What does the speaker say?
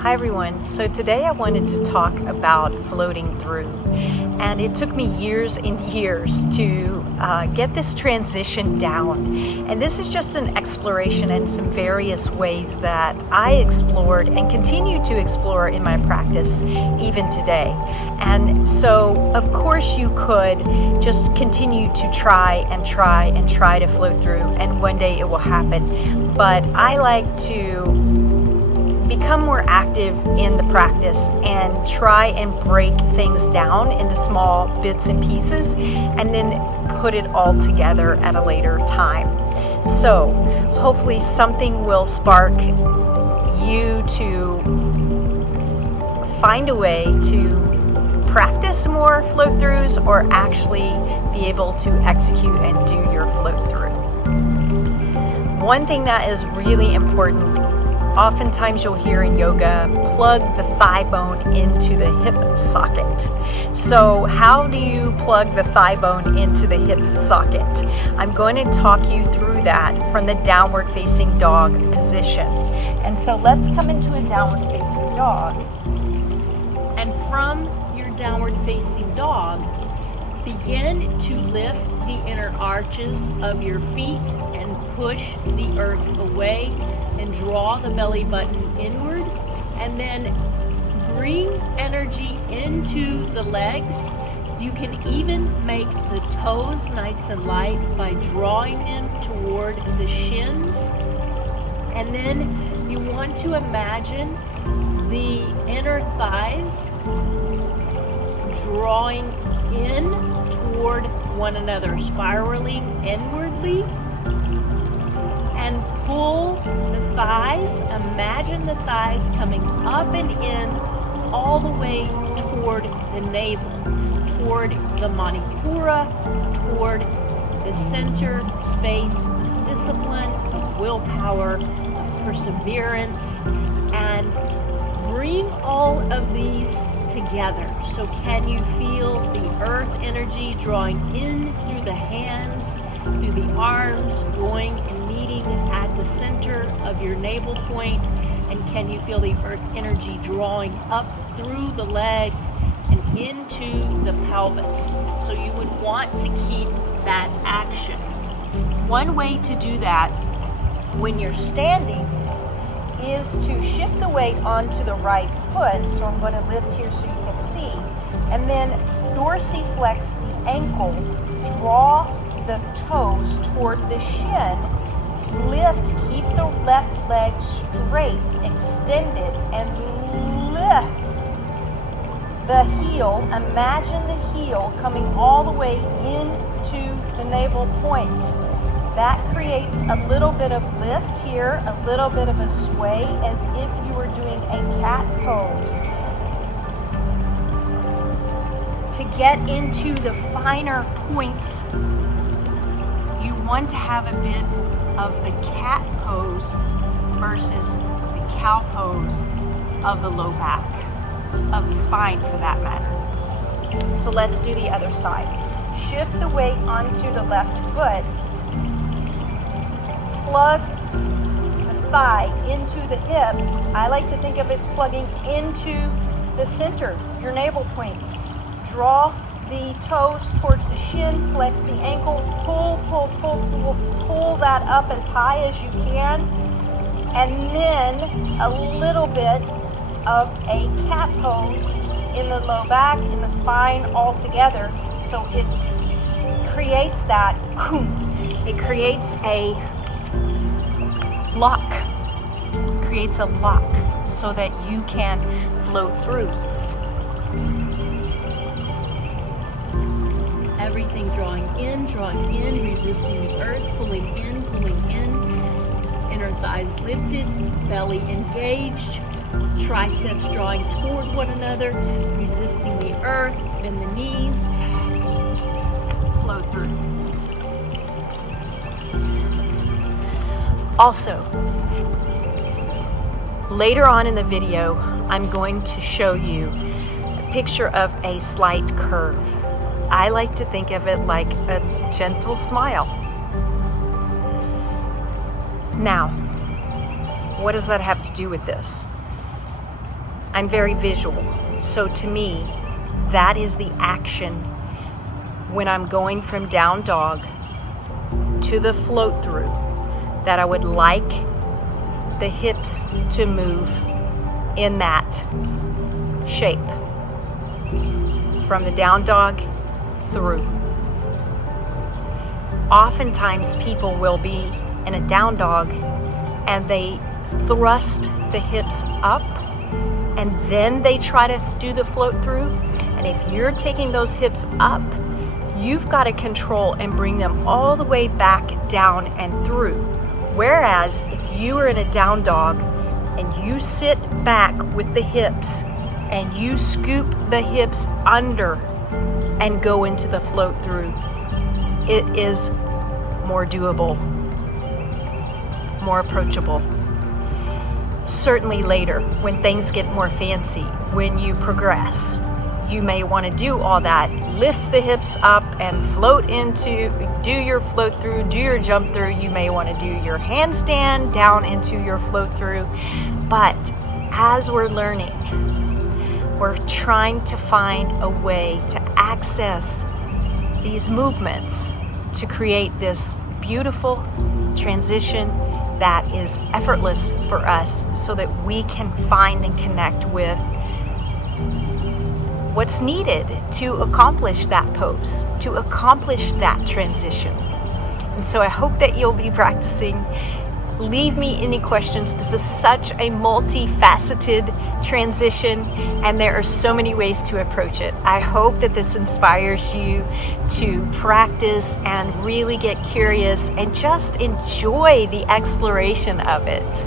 Hi everyone. So today I wanted to talk about floating through, and it took me years and years to get this transition down. And this is just an exploration in some various ways that I explored and continue to explore in my practice even today. And so of course you could just continue to try to float through, and one day it will happen. But I like to become more active in the practice and try and break things down into small bits and pieces and then put it all together at a later time. So hopefully something will spark you to find a way to practice more float throughs or actually be able to execute and do your float through. One thing that is really important, oftentimes you'll hear in yoga, plug the thigh bone into the hip socket. So how do you plug the thigh bone into the hip socket? I'm going to talk you through that from the downward facing dog position. And so let's come into a downward facing dog. And from your downward facing dog, begin to lift the inner arches of your feet and push the earth away and draw the belly button inward, and then bring energy into the legs. You can even make the toes nice and light by drawing them toward the shins. And then you want to imagine the inner thighs drawing in toward one another, spiraling inwardly, and pull the thighs. Imagine the thighs coming up and in all the way toward the navel, toward the manipura, toward the center space of discipline, of willpower, of perseverance, and bring all of these together. So can you feel the earth energy drawing in through the hands, through the arms, going and meeting at the center of your navel point? And can you feel the earth energy drawing up through the legs and into the pelvis? So you would want to keep that action. One way to do that when you're standing is to shift the weight onto the right foot. So I'm going to lift here so you can see. And then dorsiflex the ankle, draw the toes toward the shin, lift, keep the left leg straight, extended, and lift the heel. Imagine the heel coming all the way into the navel point. That creates a little bit of lift here, a little bit of a sway, as if you were doing a cat pose. To get into the finer points, you want to have a bit of the cat pose versus the cow pose of the low back, of the spine for that matter. So let's do the other side. Shift the weight onto the left foot. Plug the thigh into the hip. I like to think of it plugging into the center, your navel point. Draw the toes towards the shin, flex the ankle, pull that up as high as you can, and then a little bit of a cat pose in the low back, in the spine, all together. So it creates that, it creates a lock, so that you can float through. Everything drawing in, resisting the earth, pulling in, inner thighs lifted, belly engaged, triceps drawing toward one another, resisting the earth, bend the knees, flow through. Also, later on in the video, I'm going to show you a picture of a slight curve. I like to think of it like a gentle smile. Now, what does that have to do with this? I'm very visual. So to me, that is the action when I'm going from down dog to the float through, that I would like the hips to move in that shape. From the down dog through. Oftentimes people will be in a down dog and they thrust the hips up and then they try to do the float through. And if you're taking those hips up, you've got to control and bring them all the way back down and through. Whereas if you are in a down dog and you sit back with the hips and you scoop the hips under and go into the float through, it is more doable, more approachable. Certainly later, when things get more fancy, when you progress, you may want to do all that. Lift the hips up and float into, do your float through, do your jump through. You may want to do your handstand down into your float through. But as we're learning, we're trying to find a way to access these movements to create this beautiful transition that is effortless for us so that we can find and connect with what's needed to accomplish that pose, to accomplish that transition. And so I hope that you'll be practicing. Leave me any questions. This is such a multifaceted transition, and there are so many ways to approach it. I hope that this inspires you to practice and really get curious and just enjoy the exploration of it.